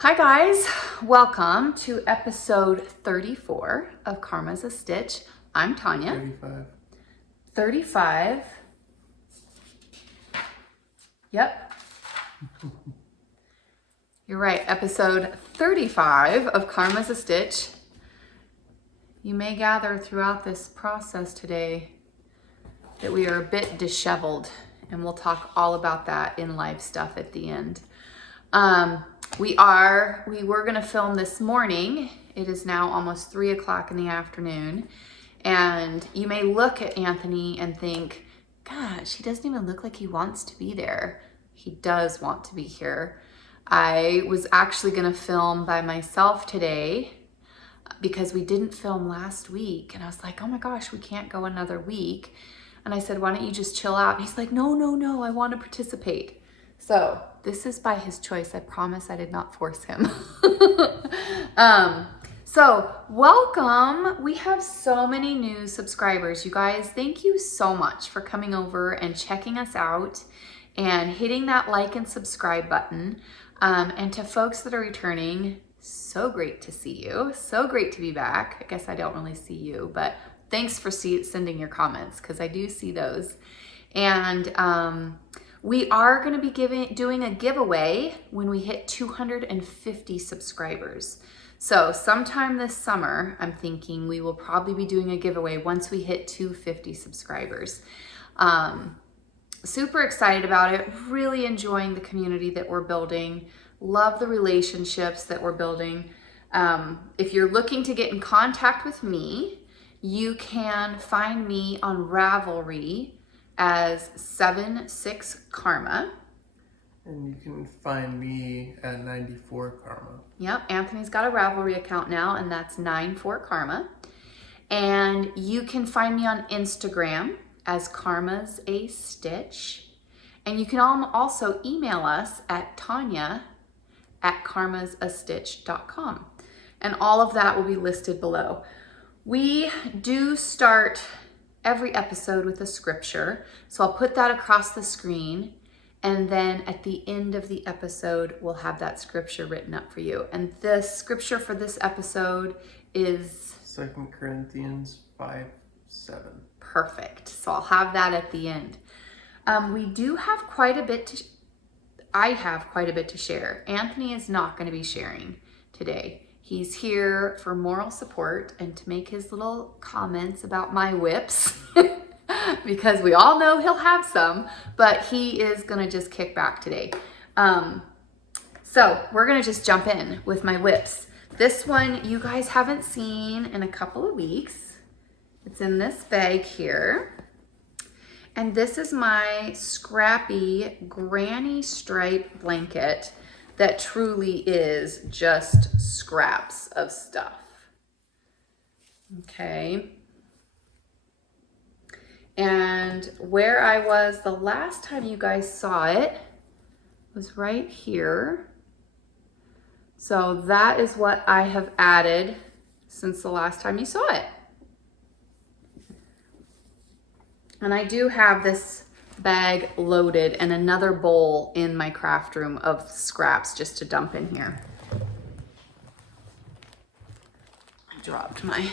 Hi guys, welcome to episode 34 of Karma's a Stitch. I'm Tanya. 35. Yep. You're right, episode 35 of Karma's a Stitch. You may gather throughout this process today that we are a bit disheveled, and we'll talk all about that in live stuff at the end. We were gonna film this morning. It is now almost 3 o'clock in the afternoon. And you may look at Anthony and think, gosh, he doesn't even look like he wants to be there. He does want to be here. I was actually gonna film by myself today because we didn't film last week. And I was like, oh my gosh, we can't go another week. And I said, why don't you just chill out? And he's like, no, I want to participate. So this is by his choice. I promise I did not force him. So welcome. We have so many new subscribers. You guys, thank you so much for coming over and checking us out and hitting that like and subscribe button. And to folks that are returning, so great to see you. So great to be back. I guess I don't really see you, but thanks for sending your comments because I do see those. And we are going to be doing a giveaway when we hit 250 subscribers. So sometime this summer, I'm thinking we will probably be doing a giveaway once we hit 250 subscribers. Super excited about it. Really enjoying the community that we're building. Love the relationships that we're building. If you're looking to get in contact with me, you can find me on Ravelry as 76Karma. And you can find me at 94Karma. Yep, Anthony's got a Ravelry account now, and that's 94Karma. And you can find me on Instagram as Karma's a Stitch. And you can also email us at tanya@karmasastitch.com. And all of that will be listed below. We do start every episode with a scripture. So I'll put that across the screen. And then at the end of the episode, we'll have that scripture written up for you. And the scripture for this episode is 2 Corinthians 5:7. Perfect. So I'll have that at the end. We do have quite a bit I have quite a bit to share. Anthony is not going to be sharing today. He's here for moral support and to make his little comments about my whips because we all know he'll have some, but he is going to just kick back today. So we're going to just jump in with my whips. This one you guys haven't seen in a couple of weeks. It's in this bag here. And this is my scrappy granny stripe blanket that truly is just scraps of stuff. Okay. And where I was the last time you guys saw it was right here. So that is what I have added since the last time you saw it. And I do have this bag loaded and another bowl in my craft room of scraps just to dump in here. I dropped my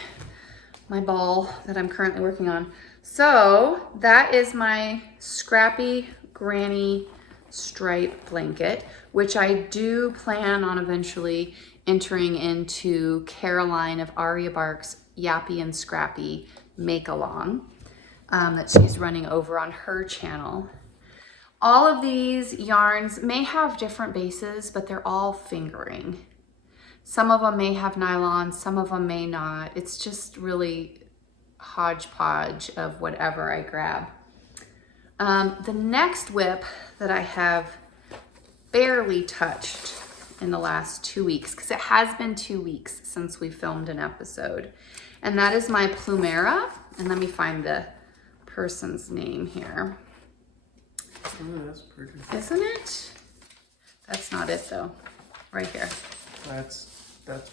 ball that I'm currently working on. So that is my scrappy granny stripe blanket, which I do plan on eventually entering into Caroline of Aria Bark's Yappy and Scrappy make along. That she's running over on her channel. All of these yarns may have different bases, but they're all fingering. Some of them may have nylon, some of them may not. It's just really hodgepodge of whatever I grab. The next whip that I have barely touched in the last 2 weeks, because it has been 2 weeks since we filmed an episode, and that is my Plumera. And let me find the person's name here. Oh, that's pretty. Isn't it? That's not it though. Right here. That's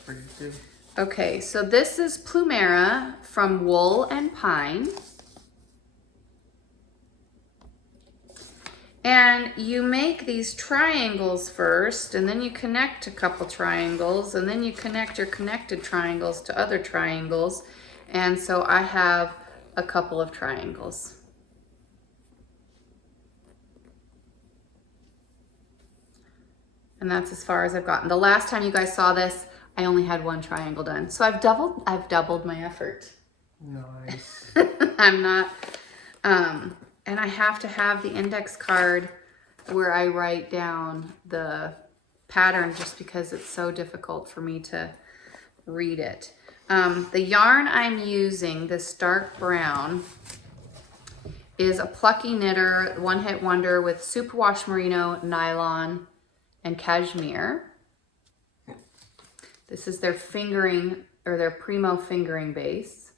pretty too. Okay, so this is Plumera from Wool and Pine. And you make these triangles first, and then you connect a couple triangles, and then you connect your connected triangles to other triangles. And so I have a couple of triangles. And that's as far as I've gotten. The last time you guys saw this, I only had one triangle done. So I've doubled my effort. Nice. I'm not, and I have to have the index card where I write down the pattern just because it's so difficult for me to read it. The yarn I'm using, this dark brown, is a Plucky Knitter One Hit Wonder with superwash merino, nylon, and cashmere. This is their fingering, or their Primo fingering base.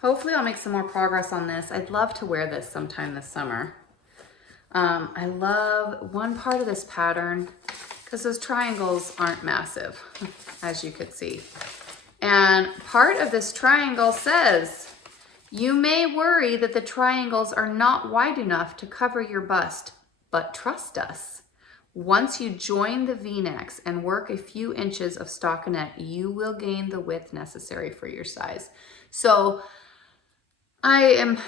Hopefully I'll make some more progress on this. I'd love to wear this sometime this summer. I love one part of this pattern because those triangles aren't massive, as you could see. And part of this triangle says, you may worry that the triangles are not wide enough to cover your bust, but trust us. Once you join the V-necks and work a few inches of stockinette, you will gain the width necessary for your size. So I am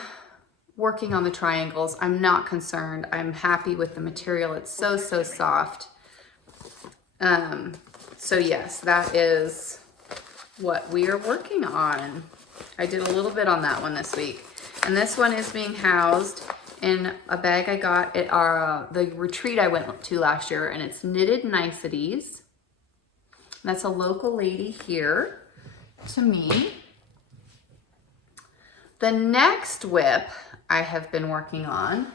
working on the triangles. I'm not concerned. I'm happy with the material. It's so, so soft. So yes, that is what we are working on. I did a little bit on that one this week. And this one is being housed in a bag I got at the retreat I went to last year, and it's Knitted Niceties. That's a local lady here to me. The next whip I have been working on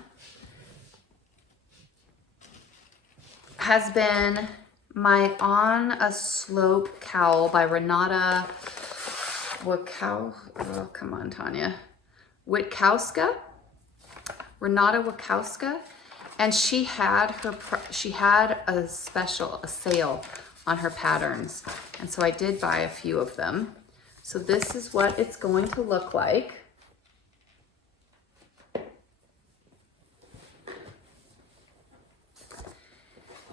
has been my On a Slope cowl by Renata oh, come on, Tanya. Witkowska? Renata Witkowska. And she had a sale on her patterns. And so I did buy a few of them. So this is what it's going to look like.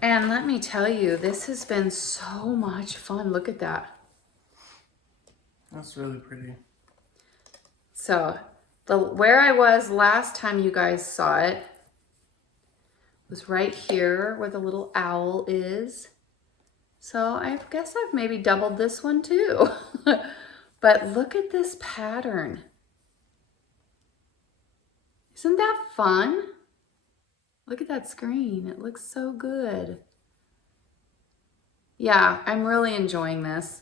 And let me tell you, this has been so much fun. Look at that. That's really pretty. So where I was last time you guys saw it was right here where the little owl is. So I guess I've maybe doubled this one too. But look at this pattern. Isn't that fun? Look at that screen. It looks so good. Yeah, I'm really enjoying this.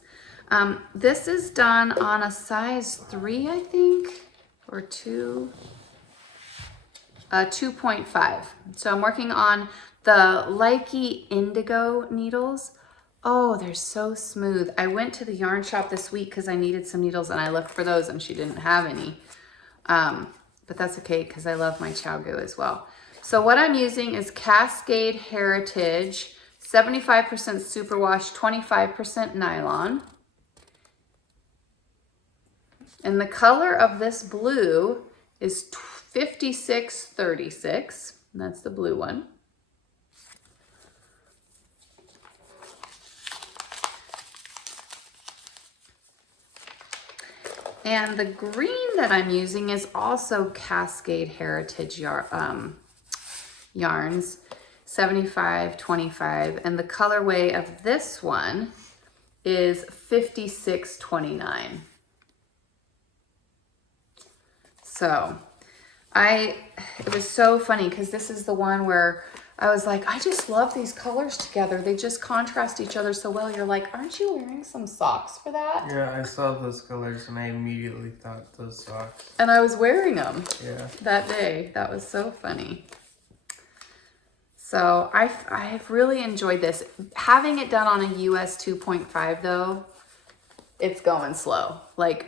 This is done on a size 3, I think, or 2, 2.5. So I'm working on the Likey Indigo needles. Oh, they're so smooth. I went to the yarn shop this week because I needed some needles and I looked for those and she didn't have any. But that's okay because I love my ChowGoo as well. So what I'm using is Cascade Heritage, 75% superwash, 25% nylon. And the color of this blue is 5636. And that's the blue one. And the green that I'm using is also Cascade Heritage yarns, 75-25, and the colorway of this one is 5629. So it was so funny because this is the one where I was like, I just love these colors together. They just contrast each other so well. You're like, aren't you wearing some socks for that? Yeah, I saw those colors and I immediately thought those socks. And I was wearing them that day. That was so funny. So I've really enjoyed this. Having it done on a US 2.5 though, it's going slow. Like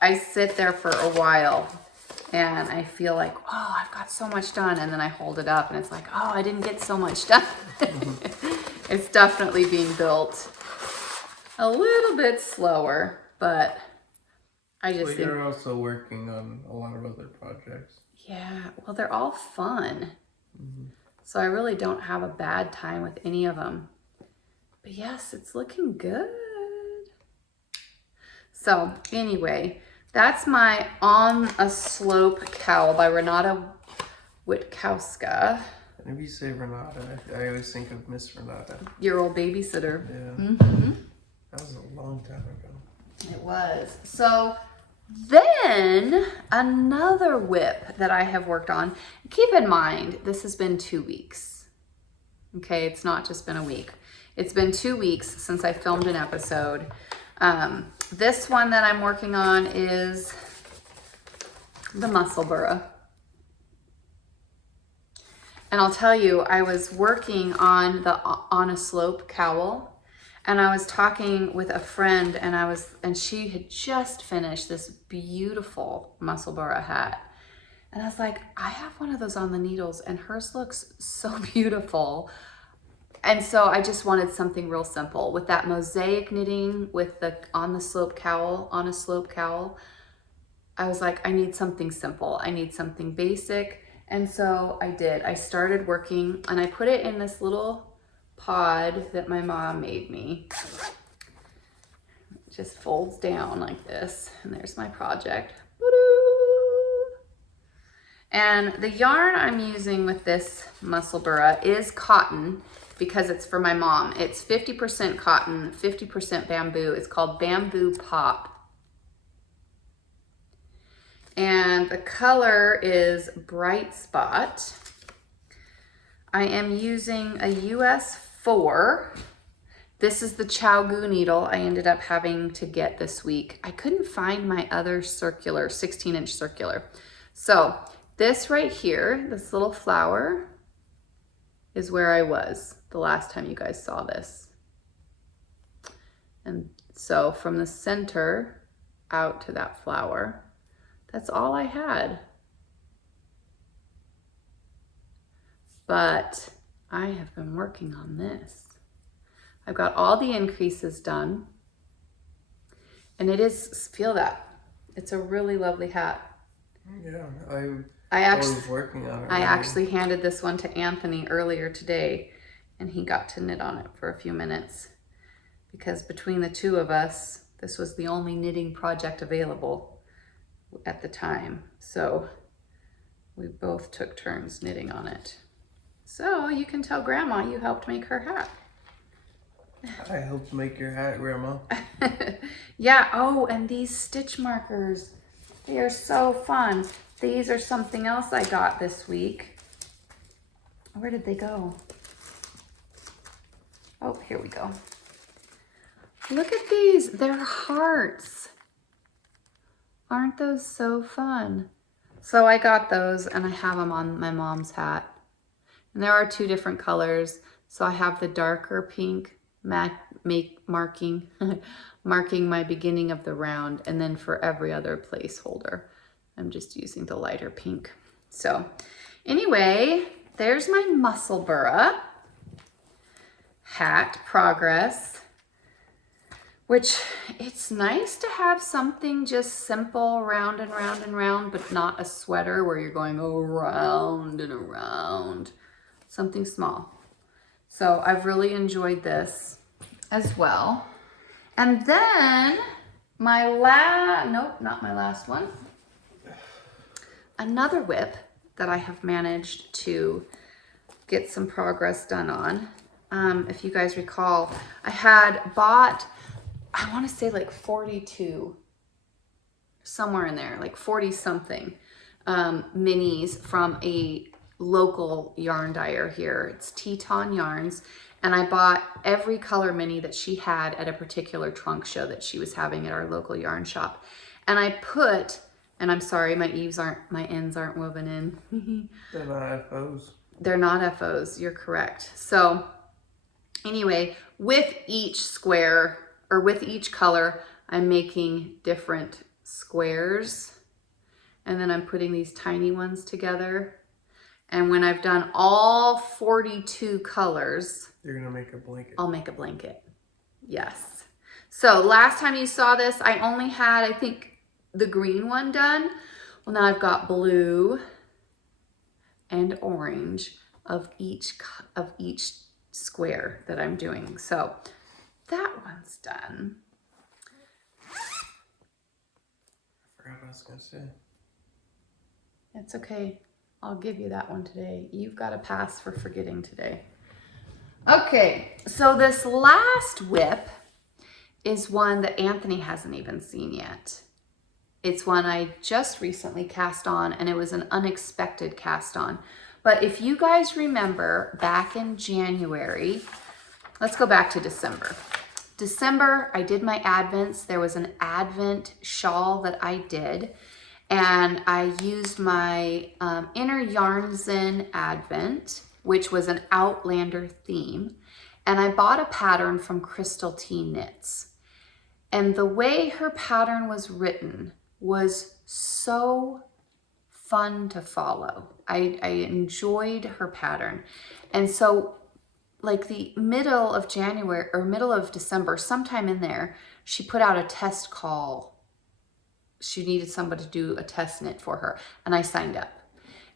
I sit there for a while and I feel like, oh, I've got so much done. And then I hold it up and it's like, oh, I didn't get so much done. It's definitely being built a little bit slower, but I just But think, you're also working on a lot of other projects. yeah, well, they're all fun. Mm-hmm. So I really don't have a bad time with any of them. But yes, it's looking good. So anyway, that's my On a Slope cowl by Renata Witkowska. Whenever you say Renata, I always think of Miss Renata. Your old babysitter. Yeah. Mm-hmm. That was a long time ago. It was. So then another whip that I have worked on. Keep in mind, this has been 2 weeks. Okay, it's not just been a week. It's been 2 weeks since I filmed an episode. This one that I'm working on is the muscle burra. And I'll tell you, I was working on the On a Slope cowl, and I was talking with a friend, and she had just finished this beautiful muscle burra hat. And I was like, I have one of those on the needles, and hers looks so beautiful. And so I just wanted something real simple with that mosaic knitting with the On a Slope cowl. I was like, I need something simple. I need something basic. And so I did. I started working, and I put it in this little pod that my mom made me. It just folds down like this, and there's my project. And the yarn I'm using with this muscle burra is cotton because it's for my mom. It's 50% cotton, 50% bamboo. It's called Bamboo Pop. And the color is Bright Spot. I am using a US 4. This is the Chow needle I ended up having to get this week. I couldn't find my other circular, 16-inch circular. So this right here, this little flower, is where I was the last time you guys saw this. And so from the center out to that flower, that's all I had. But I have been working on this. I've got all the increases done. And it is, feel that. It's a really lovely hat. Yeah, I was working on it. I actually handed this one to Anthony earlier today, and he got to knit on it for a few minutes. Because between the two of us, this was the only knitting project available at the time. So we both took turns knitting on it. So you can tell Grandma you helped make her hat. I helped make your hat, Grandma. Yeah, oh, and these stitch markers, they are so fun. These are something else I got this week. Where did they go? Oh, here we go. Look at these, they're hearts. Aren't those so fun? So I got those, and I have them on my mom's hat. And there are 2 different colors. So I have the darker pink marking my beginning of the round, and then for every other placeholder, I'm just using the lighter pink. So anyway, there's my muscle burra hat progress, which it's nice to have something just simple, round and round and round, but not a sweater where you're going around and around. Something small. So I've really enjoyed this as well. And then my nope, not my last one. Another whip that I have managed to get some progress done on. If you guys recall, I had bought, I want to say like 42, somewhere in there, like 40 something minis from a local yarn dyer here. It's Teton Yarns. And I bought every color mini that she had at a particular trunk show that she was having at our local yarn shop. And I put, and I'm sorry, my ends aren't woven in. They're not FOs. They're not FOs, you're correct. So anyway, with each square, or with each color, I'm making different squares. And then I'm putting these tiny ones together. And when I've done all 42 colors, you're gonna make a blanket. I'll make a blanket. Yes. So last time you saw this, I only had, I think, the green one done. Well, now I've got blue and orange of each square that I'm doing. So that one's done. I forgot what I was gonna say. It's okay. I'll give you that one today. You've got a pass for forgetting today. Okay, so this last whip is one that Anthony hasn't even seen yet. It's one I just recently cast on, and it was an unexpected cast on. But if you guys remember back in January, let's go back to December. December, I did my Advents. There was an Advent shawl that I did, and I used my Inner Yarn Zen Advent, which was an Outlander theme, and I bought a pattern from Crystal T Knits. And the way her pattern was written was so fun to follow. I enjoyed her pattern. And so like the middle of January or middle of December, sometime in there, she put out a test call. She needed somebody to do a test knit for her, and I signed up.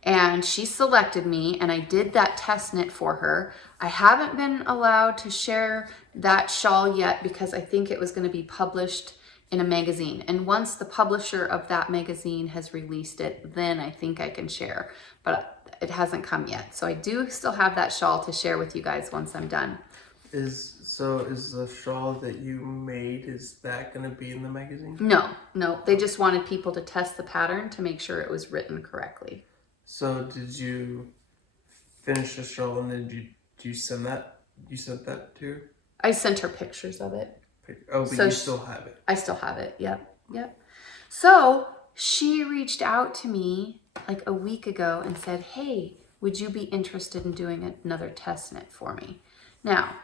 And she selected me, and I did that test knit for her. I haven't been allowed to share that shawl yet because I think it was going to be published in a magazine. And once the publisher of that magazine has released it, then I think I can share. But it hasn't come yet. So I do still have that shawl to share with you guys once I'm done. Is the shawl that you made, is that going to be in the magazine? No. They just wanted people to test the pattern to make sure it was written correctly. So did you finish the shawl and then did you send that? You sent that to her? I sent her pictures of it. Oh, but so you still have it. I still have it. Yep. So she reached out to me like a week ago and said, hey, would you be interested in doing another test knit for me? Now,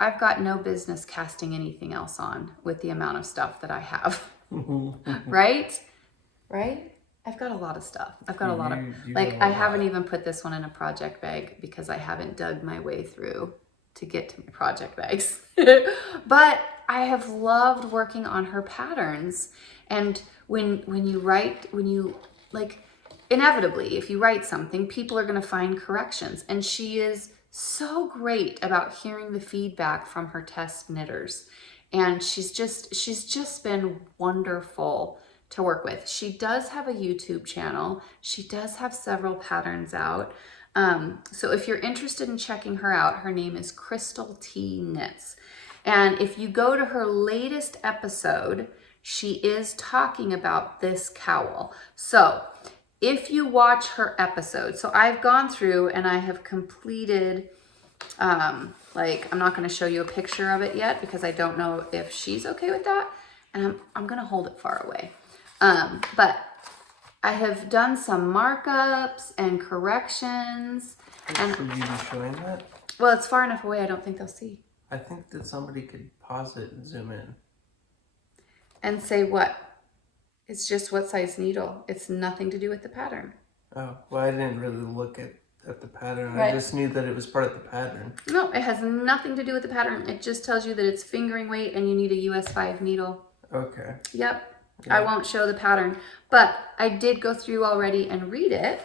I've got no business casting anything else on with the amount of stuff that I have. Right? I've got a lot of stuff. I've got a lot of, like, I haven't even put this one in a project bag because I haven't dug my way through to get to my project bags. But I have loved working on her patterns. And when you inevitably, if you write something, people are going to find corrections. And she is so great about hearing the feedback from her test knitters. And she's just been wonderful to work with. She does have a YouTube channel. She does have several patterns out. So if you're interested in checking her out, her name is Crystal T Knits. And if you go to her latest episode, she is talking about this cowl. So if you watch her episode, so I've gone through and I have completed, I'm not going to show you a picture of it yet because I don't know if she's okay with that. And I'm going to hold it far away. But I have done some markups and corrections. And should you be showing that? Well, it's far enough away I don't think they'll see. I think that somebody could pause it and zoom in. And say what? It's just what size needle. It's nothing to do with the pattern. Oh, well, I didn't really look at the pattern. Right. I just knew that it was part of the pattern. No, it has nothing to do with the pattern. It just tells you that it's fingering weight and you need a US 5 needle. Okay. Yep. Yeah. I won't show the pattern, but I did go through already and read it.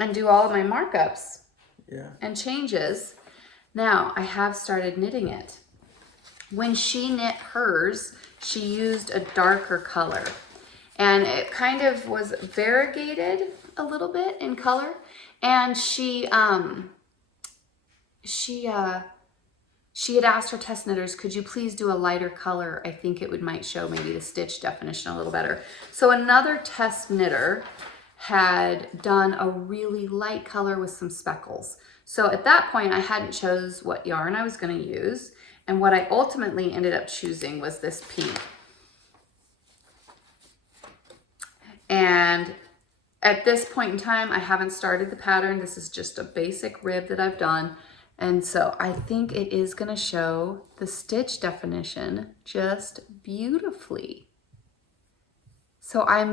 And do all of my markups. Yeah. And changes. Now I have started knitting it. When she knit hers, she used a darker color, and it kind of was variegated a little bit in color. And she had asked her test knitters, could you please do a lighter color? I think it might show maybe the stitch definition a little better. So another test knitter had done a really light color with some speckles. So at that point, I hadn't chose what yarn I was going to use. And what I ultimately ended up choosing was this pink. And at this point in time, I haven't started the pattern. This is just a basic rib that I've done. And so I think it is going to show the stitch definition just beautifully. So I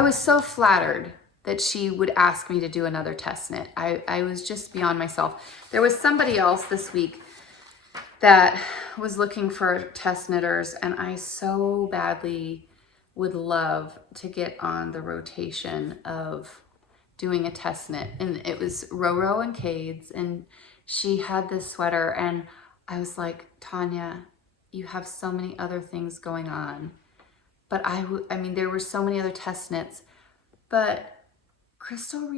was so flattered that she would ask me to do another test knit. I was just beyond myself. There was somebody else this week that was looking for test knitters, and I so badly would love to get on the rotation of doing a test knit. And it was Roro and Cade's, and she had this sweater, and I was like, Tanya, you have so many other things going on. But I mean, there were so many other test knits, but Crystal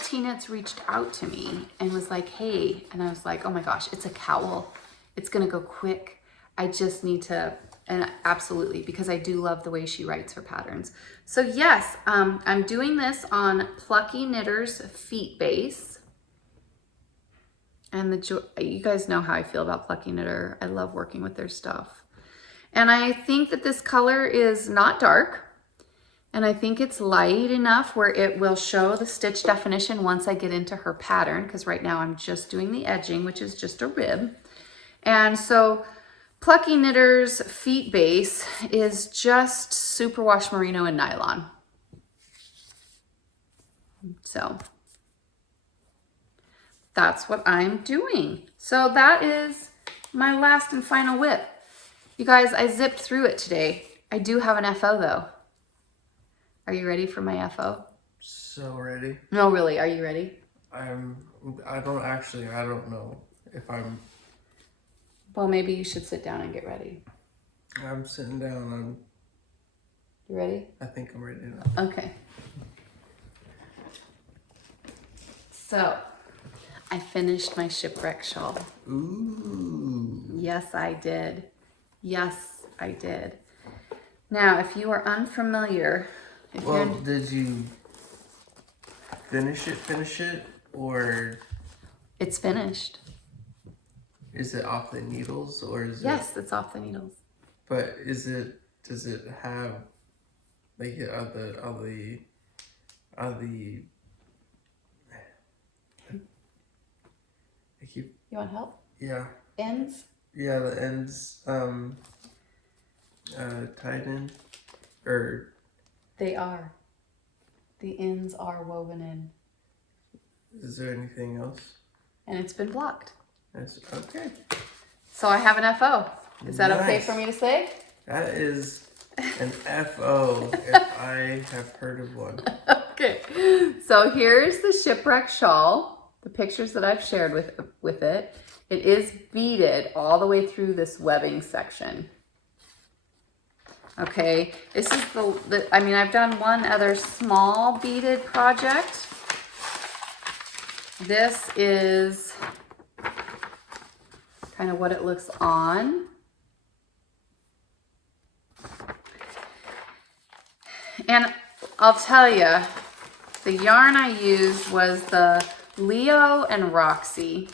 T Knits reached out to me and was like, hey, and I was like, oh my gosh, it's a cowl. It's gonna go quick. I just need to, and absolutely, because I do love the way she writes her patterns. So yes, I'm doing this on Plucky Knitter's Feet Base. And you guys know how I feel about Plucky Knitter. I love working with their stuff. And I think that this color is not dark. And I think it's light enough where it will show the stitch definition once I get into her pattern, because right now I'm just doing the edging, which is just a rib. And so Plucky Knitter's Feet Base is just superwash merino and nylon. So that's what I'm doing. So that is my last and final whip. You guys, I zipped through it today. I do have an FO though. Are you ready for my FO? So ready. No, really, are you ready? I don't know if I'm... Well, maybe you should sit down and get ready. I'm sitting down. You ready? I think I'm ready now. Okay. So, I finished my shipwreck shawl. Ooh. Yes, I did. Yes, I did. Now, if you are unfamiliar... Did you finish it, or... It's finished. Is it off the needles, or is Yes, it's off the needles. But does it have, like, you want help? Yeah. Ends? Yeah, the ends, tied in, or... They are. The ends are woven in. Is there anything else? And it's been blocked. That's okay. So I have an FO. Is that okay Nice. for me to say? That is an FO if I have heard of one. Okay. So here's the shipwreck shawl. The pictures that I've shared with it. It is beaded all the way through this webbing section. Okay, this is I mean, I've done one other small beaded project. This is kind of what it looks on. And I'll tell you, the yarn I used was the Leo and Roxy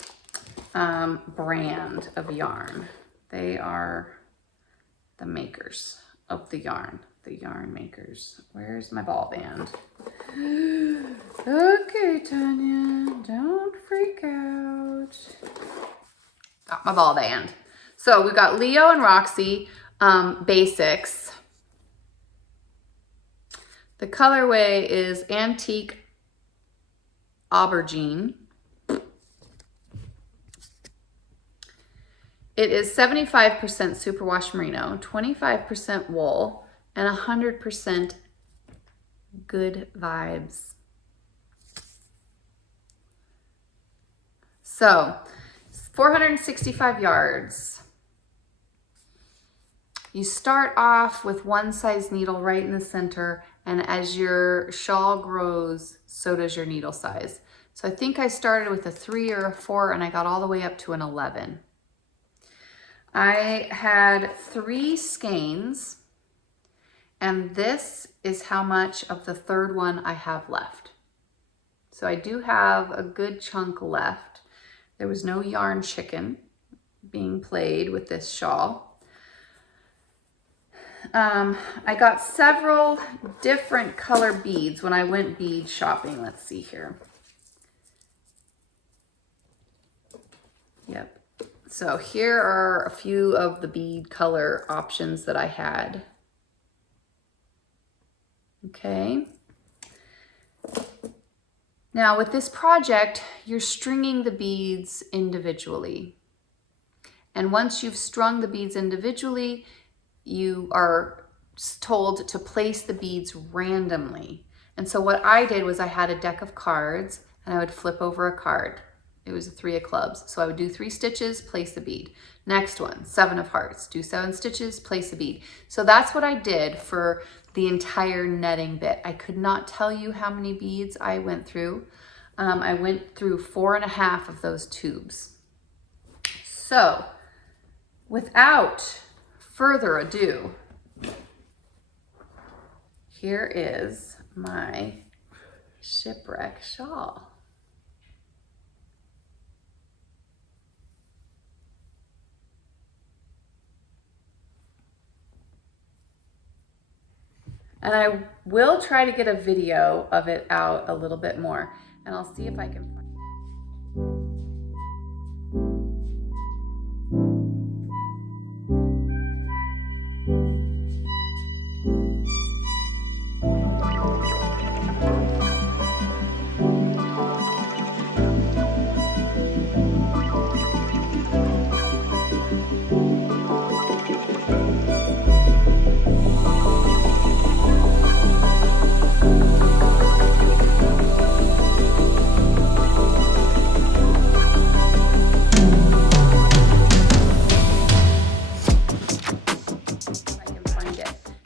brand of yarn. They are the makers of the yarn makers. Where's my ball band? Okay, Tanya, don't freak out. Got my ball band. So we've got Leo and Roxy basics. The colorway is Antique Aubergine. It is 75% superwash merino, 25% wool, and 100% good vibes. So, 465 yards. You start off with one size needle right in the center, and as your shawl grows, so does your needle size. So I think I started with a 3 or a 4, and I got all the way up to an 11. I had 3 skeins, and this is how much of the third one I have left. So I do have a good chunk left. There was no yarn chicken being played with this shawl. I got several different color beads when I went bead shopping. Let's see here. Yep. So here are a few of the bead color options that I had. Okay. Now with this project, you're stringing the beads individually. And once you've strung the beads individually, you are told to place the beads randomly. And so what I did was I had a deck of cards and I would flip over a card. It was a 3 of clubs. So I would do 3 stitches, place the bead. Next one, 7 of hearts, do 7 stitches, place the bead. So that's what I did for the entire netting bit. I could not tell you how many beads I went through. I went through 4.5 of those tubes. So without further ado, here is my shipwreck shawl. And I will try to get a video of it out a little bit more, and I'll see if I can find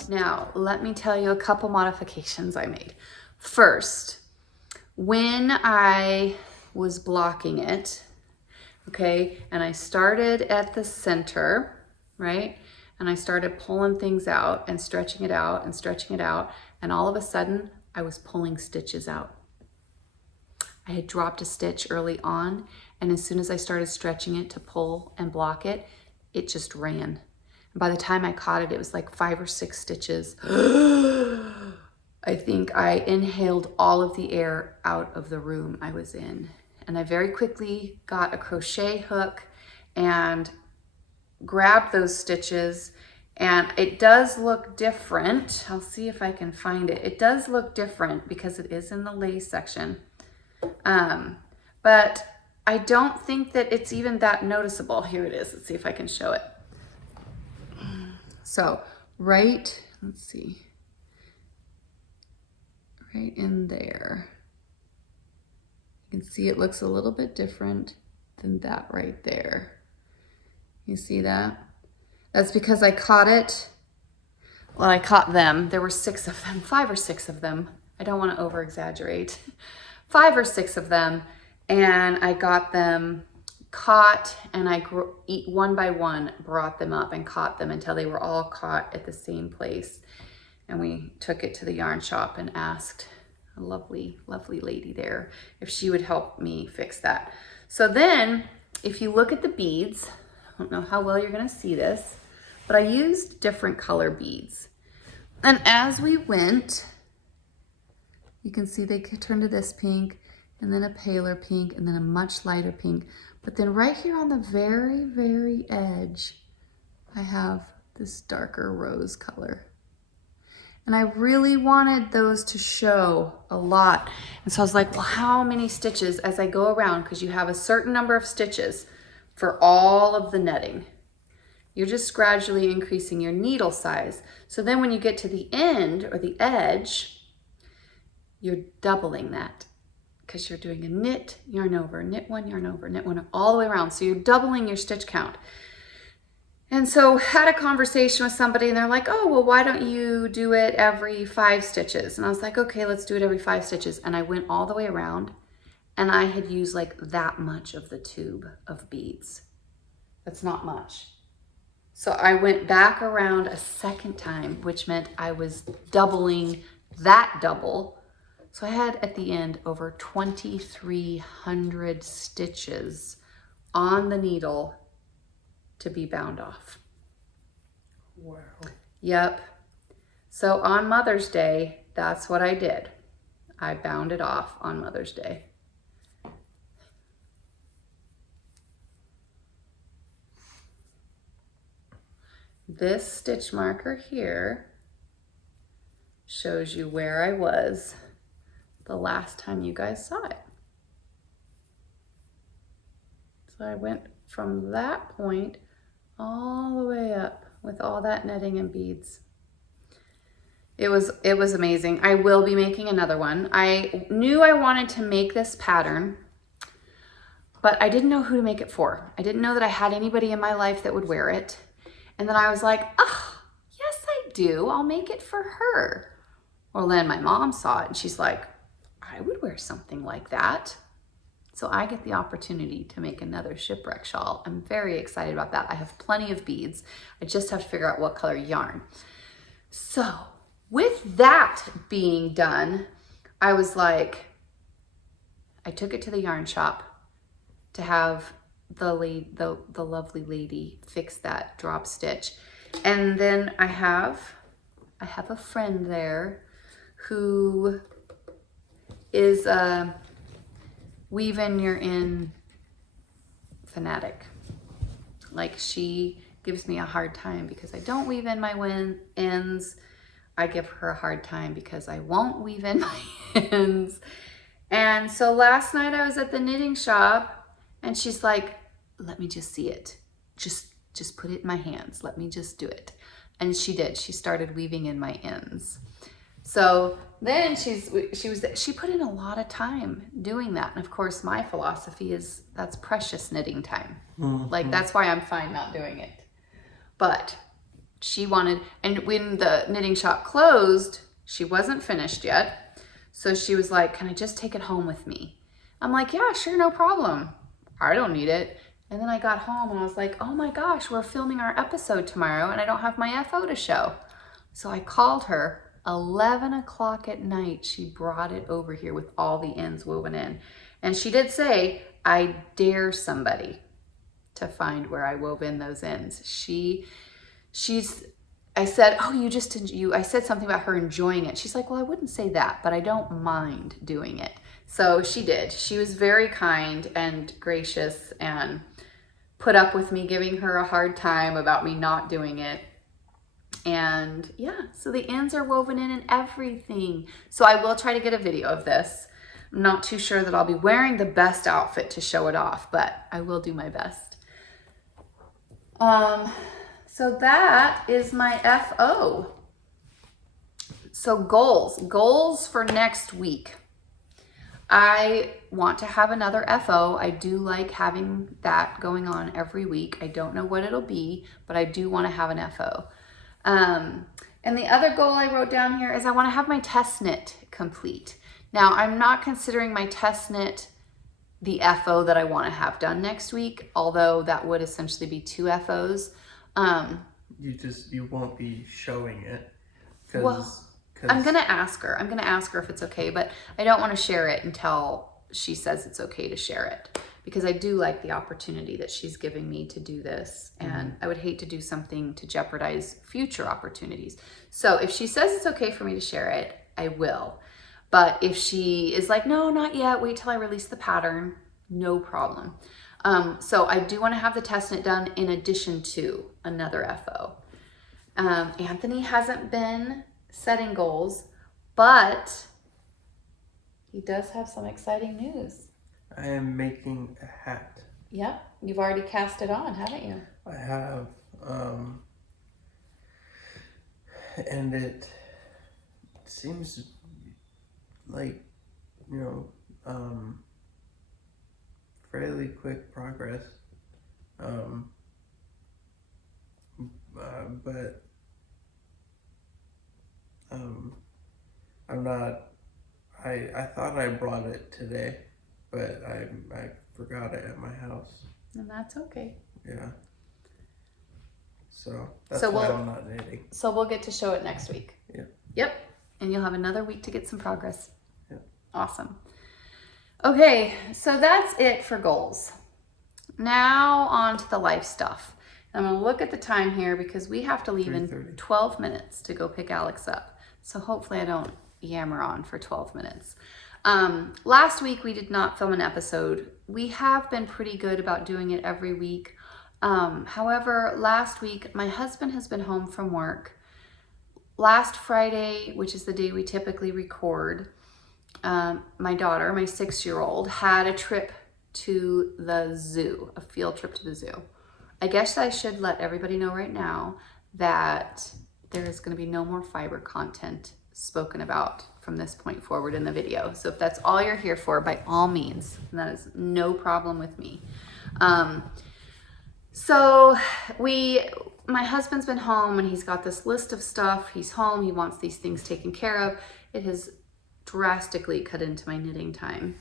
Now, let me tell you a couple modifications I made. First, when I was blocking it, okay, and I started at the center, right? And I started pulling things out and stretching it out and stretching it out. And all of a sudden, I was pulling stitches out. I had dropped a stitch early on, and as soon as I started stretching it to pull and block it, it just ran. By the time I caught it, it was like 5 or 6 stitches. I think I inhaled all of the air out of the room I was in. And I very quickly got a crochet hook and grabbed those stitches. And it does look different. I'll see if I can find it. It does look different because it is in the lace section. But I don't think that it's even that noticeable. Here it is. Let's see if I can show it. So right, let's see, right in there, you can see it looks a little bit different than that right there. You see that? That's because I caught it, well, I caught them. There were 6 of them, 5 or 6 of them. I don't want to over exaggerate. 5 or 6 of them, and I got them caught, and I one by one brought them up and caught them until they were all caught at the same place. And we took it to the yarn shop and asked a lovely, lovely lady there if she would help me fix that. So then, if you look at the beads, I don't know how well you're gonna see this, but I used different color beads. And as we went, you can see they turned to this pink, and then a paler pink, and then a much lighter pink. But then right here on the very, very edge, I have this darker rose color. And I really wanted those to show a lot. And so I was like, well, how many stitches as I go around? Because you have a certain number of stitches for all of the netting. You're just gradually increasing your needle size. So then when you get to the end or the edge, you're doubling that, because you're doing a knit, yarn over, knit one, yarn over, knit one, all the way around. So you're doubling your stitch count. And so had a conversation with somebody and they're like, oh, well, why don't you do it every 5 stitches? And I was like, okay, let's do it every 5 stitches. And I went all the way around and I had used like that much of the tube of beads. That's not much. So I went back around a second time, which meant I was doubling that double. So I had at the end over 2,300 stitches on the needle to be bound off. Wow. Yep. So on Mother's Day, that's what I did. I bound it off on Mother's Day. This stitch marker here shows you where I was the last time you guys saw it. So I went from that point all the way up with all that netting and beads. It was amazing. I will be making another one. I knew I wanted to make this pattern, but I didn't know who to make it for. I didn't know that I had anybody in my life that would wear it. And then I was like, oh, yes, I do. I'll make it for her. Well, then my mom saw it and she's like, I would wear something like that. So I get the opportunity to make another shipwreck shawl. I'm very excited about that. I have plenty of beads. I just have to figure out what color yarn. So with that being done, I was like, I took it to the yarn shop to have the lovely lady fix that drop stitch. And then I have a friend there who is a weave in, you're in fanatic. Like, she gives me a hard time because I don't weave in my ends. I give her a hard time because I won't weave in my ends. And so last night I was at the knitting shop and she's like, let me just see it. Just put it in my hands. Let me just do it. And she did. She started weaving in my ends. So then she put in a lot of time doing that. And of course my philosophy is that's precious knitting time. Mm-hmm. Like, that's why I'm fine not doing it. But she wanted, and when the knitting shop closed, she wasn't finished yet. So she was like, can I just take it home with me? I'm like, yeah, sure, no problem. I don't need it. And then I got home and I was like, oh my gosh, we're filming our episode tomorrow and I don't have my FO to show. So I called her. 11 o'clock at night, she brought it over here with all the ends woven in. And she did say, I dare somebody to find where I wove in those ends. I said, oh, I said something about her enjoying it. She's like, well, I wouldn't say that, but I don't mind doing it. So she did. She was very kind and gracious and put up with me giving her a hard time about me not doing it. And yeah, so the ends are woven in and everything. So I will try to get a video of this. I'm not too sure that I'll be wearing the best outfit to show it off, but I will do my best. So that is my FO. So goals for next week. I want to have another FO. I do like having that going on every week. I don't know what it'll be, but I do want to have an FO. And the other goal I wrote down here is I want to have my test knit complete. Now, I'm not considering my test knit the FO that I want to have done next week, although that would essentially be 2 FOs. You won't be showing it. I'm going to ask her. I'm going to ask her if it's okay, but I don't want to share it until she says it's okay to share it, because I do like the opportunity that she's giving me to do this, and I would hate to do something to jeopardize future opportunities. So if she says it's okay for me to share it, I will. But if she is like, no, not yet, wait till I release the pattern, no problem. So I do want to have the test knit done in addition to another FO. Anthony hasn't been setting goals, but he does have some exciting news. I am making a hat. Yep, you've already cast it on, haven't you? I have, and it seems like, fairly quick progress, but I'm not, I thought I brought it today, but I forgot it at my house. And that's okay. Yeah. So that's why I'm not knitting. So we'll get to show it next week. Yeah. Yep. And you'll have another week to get some progress. Yeah. Awesome. Okay, so that's it for goals. Now on to the life stuff. I'm gonna look at the time here because we have to leave in 12 minutes to go pick Alex up. So hopefully I don't yammer on for 12 minutes. Last week we did not film an episode. We have been pretty good about doing it every week. However, last week my husband has been home from work. Last Friday, which is the day we typically record, my daughter, my 6-year-old, had a trip to the zoo, a field trip to the zoo. I guess I should let everybody know right now that there is going to be no more fiber content spoken about from this point forward in the video. So if that's all you're here for, by all means, that is no problem with me. So my husband's been home and he's got this list of stuff. He's home, he wants these things taken care of. It has drastically cut into my knitting time.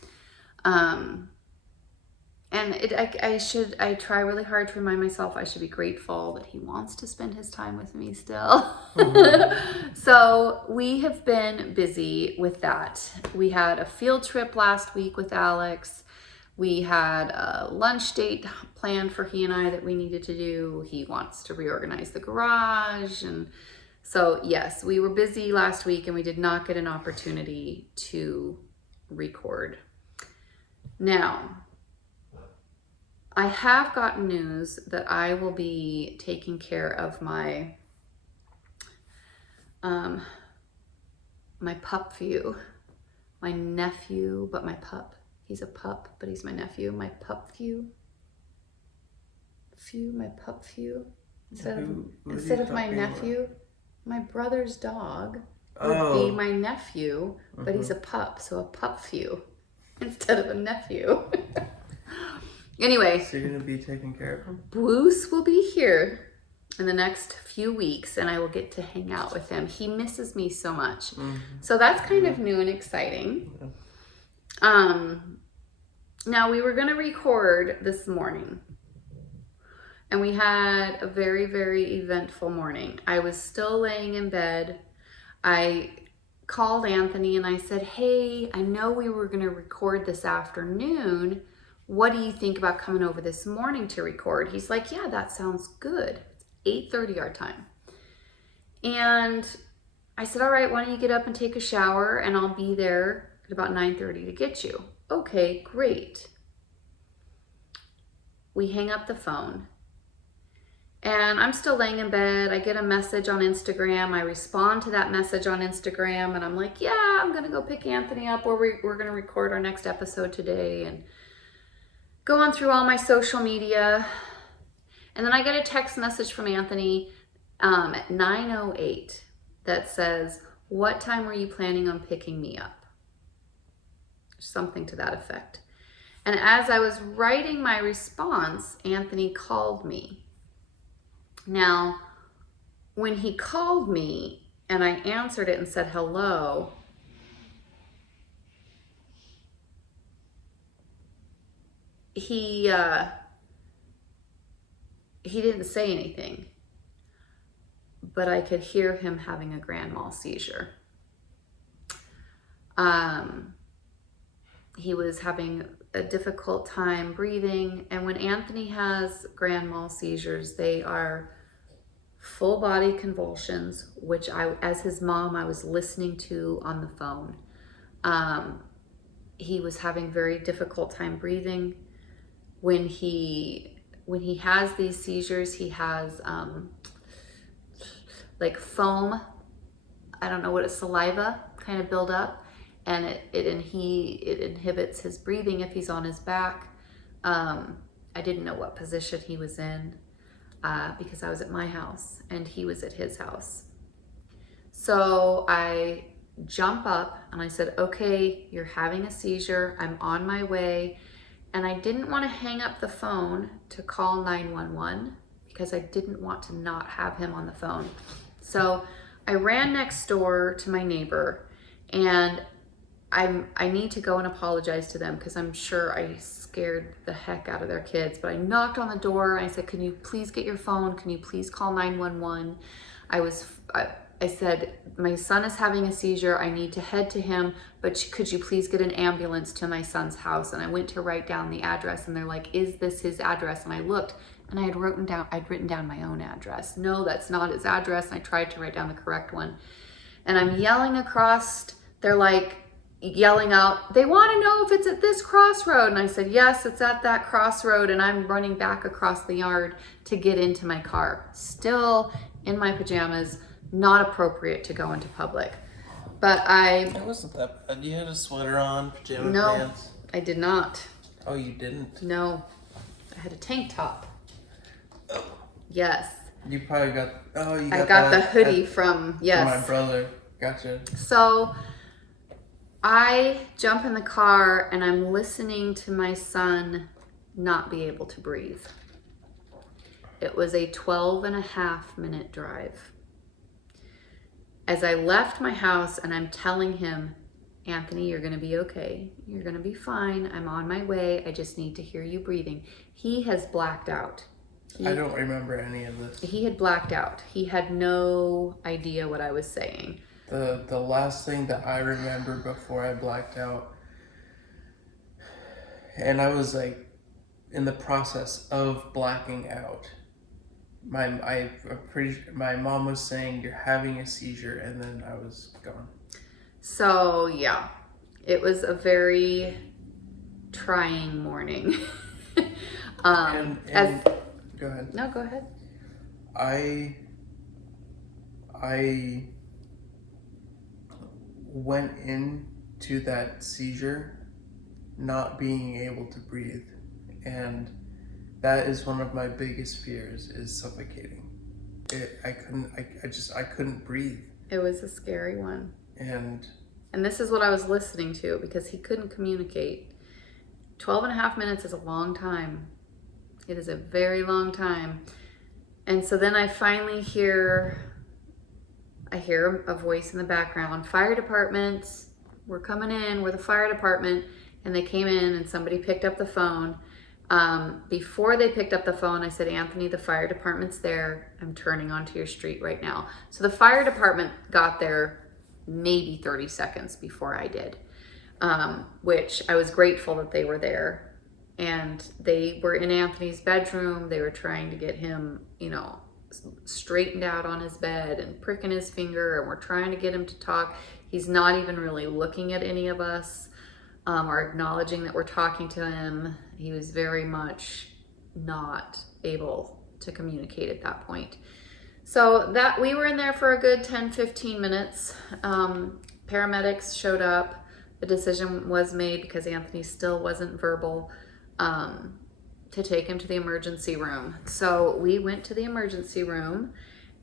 And I try really hard to remind myself I should be grateful that he wants to spend his time with me still. So we have been busy with that. We had a field trip last week with Alex. We had a lunch date planned for he and I that we needed to do. He wants to reorganize the garage. And so yes, we were busy last week and we did not get an opportunity to record. Now, I have gotten news that I will be taking care of my my pup view, my nephew, but my pup. He's a pup, but he's my nephew. My pup view, my pup view. Instead of my nephew, about? My brother's dog would be my nephew, but he's a pup, so a pup view instead of a nephew. Anyway, so you're gonna be taking care of him? Bruce will be here in the next few weeks and I will get to hang out with him. He misses me so much. So that's kind of new and exciting. Now we were gonna record this morning and we had a very, very eventful morning. I was still laying in bed. I called Anthony and I said, hey, I know we were gonna record this afternoon. What do you think about coming over this morning to record? He's like, yeah, that sounds good. It's 8:30 our time. And I said, all right, why don't you get up and take a shower and I'll be there at about 9:30 to get you. Okay, great. We hang up the phone and I'm still laying in bed. I get a message on Instagram. I respond to that message on Instagram and I'm like, yeah, I'm gonna go pick Anthony up or we're gonna record our next episode today. And going through all my social media. And then I get a text message from Anthony at 9:08 that says, what time were you planning on picking me up? Something to that effect. And as I was writing my response, Anthony called me. Now, when he called me and I answered it and said hello, he didn't say anything, but I could hear him having a grand mal seizure. He was having a difficult time breathing, and when Anthony has grand mal seizures, they are full body convulsions, which as his mom, I was listening to on the phone. He was having very difficult time breathing. When he has these seizures, he has like foam, I don't know what it's, saliva kind of build up, and it inhibits his breathing if he's on his back. I didn't know what position he was in because I was at my house and he was at his house. So I jump up and I said, okay, you're having a seizure, I'm on my way. And I didn't want to hang up the phone to call 911 because I didn't want to not have him on the phone. So I ran next door to my neighbor and I need to go and apologize to them because I'm sure I scared the heck out of their kids. But I knocked on the door and I said, can you please get your phone? Can you please call 911? I said, my son is having a seizure. I need to head to him, but could you please get an ambulance to my son's house? And I went to write down the address and they're like, is this his address? And I looked and I'd written down my own address. No, that's not his address. And I tried to write down the correct one. And I'm yelling across, they're like yelling out, they want to know if it's at this crossroad. And I said, yes, it's at that crossroad. And I'm running back across the yard to get into my car, still in my pajamas. Not appropriate to go into public. But It wasn't that bad. You had a sweater on, pajama pants. I did not. Oh, you didn't? No, I had a tank top. Yes. You probably got, you I got got the that hoodie from, yes. from my brother. Gotcha. So I jump in the car and I'm listening to my son not be able to breathe. It was a 12.5-minute drive. As I left my house and I'm telling him, Anthony, you're gonna be okay. You're gonna be fine. I'm on my way. I just need to hear you breathing. He has blacked out. I don't remember any of this. He had blacked out. He had no idea what I was saying. The last thing that I remember before I blacked out, and I was like in the process of blacking out. My mom was saying you're having a seizure, and then I was gone. So yeah, it was a very trying morning. Go ahead. No, go ahead. I went into that seizure not being able to breathe, and that is one of my biggest fears, is suffocating. I couldn't breathe. It was a scary one. And this is what I was listening to because he couldn't communicate. 12.5 minutes is a long time. It is a very long time. And so then I finally hear a voice in the background. Fire departments, we're coming in, we're the fire department. And they came in and somebody picked up the phone. Before they picked up the phone, I said, Anthony, the fire department's there. I'm turning onto your street right now. So the fire department got there maybe 30 seconds before I did, which I was grateful that they were there. And they were in Anthony's bedroom. They were trying to get him, straightened out on his bed and pricking his finger. And we're trying to get him to talk. He's not even really looking at any of us or acknowledging that we're talking to him. He was very much not able to communicate at that point. So that we were in there for a good 10-15 minutes. Paramedics showed up. The decision was made because Anthony still wasn't verbal, to take him to the emergency room. So we went to the emergency room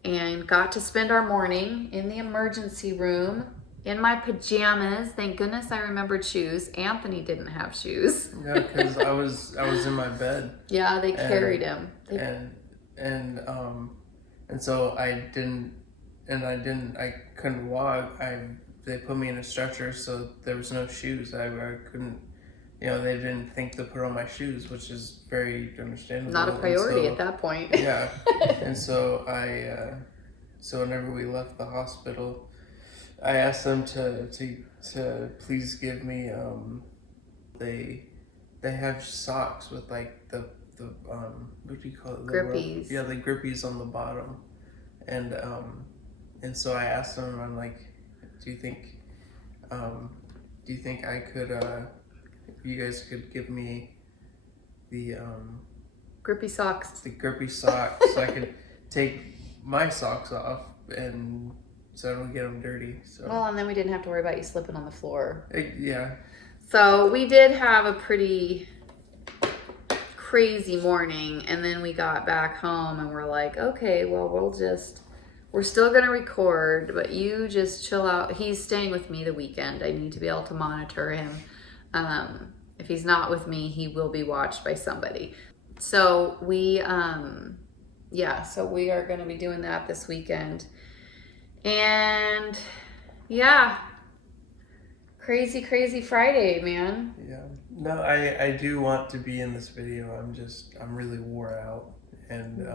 and got to spend our morning in the emergency room in my pajamas. Thank goodness I remembered shoes. Anthony didn't have shoes. Yeah, because I was in my bed. Yeah, they carried him. And so I couldn't walk. They put me in a stretcher, so there was no shoes. I couldn't, they didn't think to put on my shoes, which is very understandable. Not a priority at that point. Yeah. And so so whenever we left the hospital, I asked them to please give me, they have socks with like the what do you call it? Grippies. Yeah, the grippies on the bottom. And so I asked them, I'm like, do you think I could, if you guys could give me the grippy socks. The grippy socks, so I could take my socks off and so I don't get them dirty. So. Well, and then we didn't have to worry about you slipping on the floor. Yeah. So we did have a pretty crazy morning, and then we got back home and we're like, okay, well, we're still gonna record, but you just chill out. He's staying with me the weekend. I need to be able to monitor him. If he's not with me, he will be watched by somebody. So we are gonna be doing that this weekend. And yeah, crazy Friday, man. Yeah. No, I do want to be in this video. I'm really wore out. And,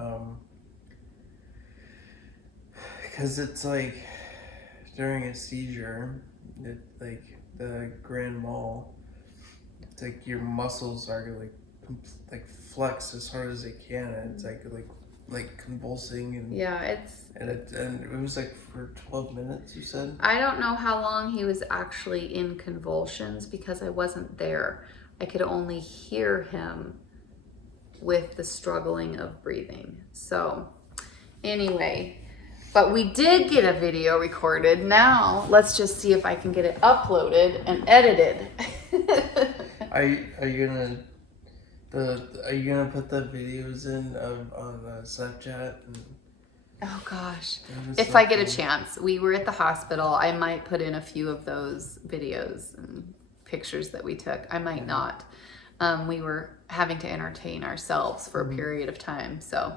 because it's like during a seizure, like the grand mal, it's like your muscles are like flex as hard as they can, and it's like convulsing and yeah, and it was like for 12 minutes, you said? I don't know how long he was actually in convulsions because I wasn't there. I could only hear him with the struggling of breathing. So anyway, but we did get a video recorded. Now let's just see if I can get it uploaded and edited. Are you gonna Are you gonna put the videos in on Snapchat? Oh gosh. That If so I get a funny. chance, we were at the hospital. I might put in a few of those videos and pictures that we took. I might not. We were having to entertain ourselves for a period of time. So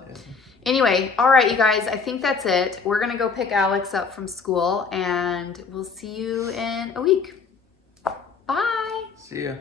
anyway, all right, you guys, I think that's it. We're going to go pick Alex up from school and we'll see you in a week. Bye. See ya.